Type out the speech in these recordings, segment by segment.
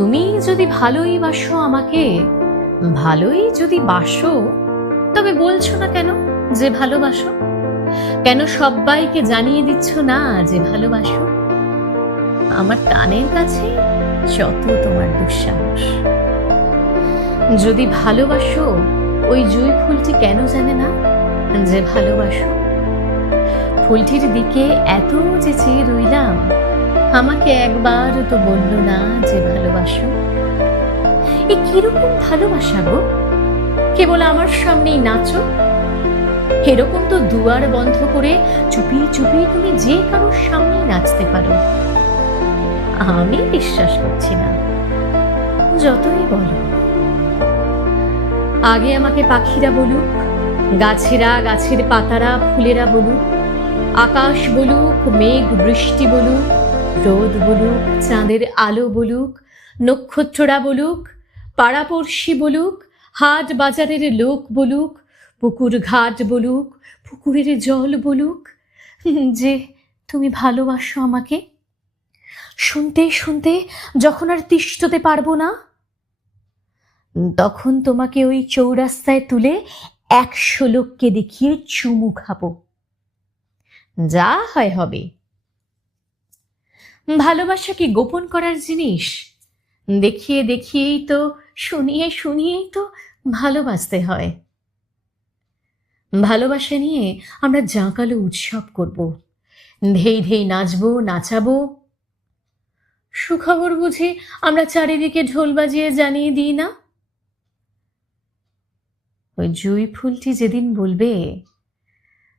তুমি যদি ভালোই বাসো আমাকে, ভালোই যদি বাসো, তবে বলছো না কেন যে ভালোবাসো? কেন সবাইকে জানিয়ে দিচ্ছ না যে ভালোবাসো? আমার কানের কাছে যত তোমার দুঃসাহস। যদি ভালোবাসো, ওই জুঁই ফুলটি কেন জানে না যে ভালোবাসো? ফুলটির দিকে এত যে চেয়ে রইলাম, আমাকে একবারও তো বললো না যে ভালোবাসো। এ কিরকম ভালোবাসা গো? কেবল আমার সামনেই নাচো? এরকম তো দুয়ার বন্ধ করে চুপি চুপি তুমি যে কারোর সামনেই নাচতে পারো। আমি বিশ্বাস করছি না, যতই বলো। আগে আমাকে পাখিরা বলুক, গাছেরা, গাছের পাতারা, ফুলেরা বলুক, আকাশ বলুক, মেঘ বৃষ্টি বলুক, রোদ বলুক, চাঁদের আলো বলুক, নক্ষত্ররা বলুক, পাড়াপড়শি বলুক, হাট বাজারের লোক বলুক, পুকুর ঘাট বলুক, পুকুরের জল বলুক যে তুমি ভালোবাসো আমাকে। শুনতে শুনতে যখন আর তিষ্ঠতে পারবো না, তখন তোমাকে ওই চৌরাস্তায় তুলে 100 লোককে দেখিয়ে চুমু খাবো। যা হয় হবে। ভালোবাসা কি গোপন করার জিনিস? দেখিয়ে দেখিয়েই তো, শুনিয়ে শুনিয়েই তো ভালোবাসতে হয়। ভালোবাসা নিয়ে আমরা জাঁকালো উৎসব করব, ধেই ধেই নাচবো, নাচাবো। সুখবর বুঝে আমরা চারিদিকে ঢোল বাজিয়ে জানিয়ে দিই না? ওই জুঁই ফুলটি যেদিন বলবে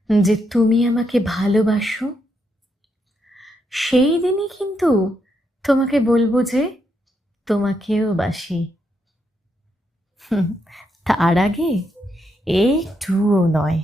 যে তুমি আমাকে ভালোবাসো, সেই দিনই কিন্তু তোমাকে বলবো যে তোমাকেও বাসি। তার আগে একটুও নয়।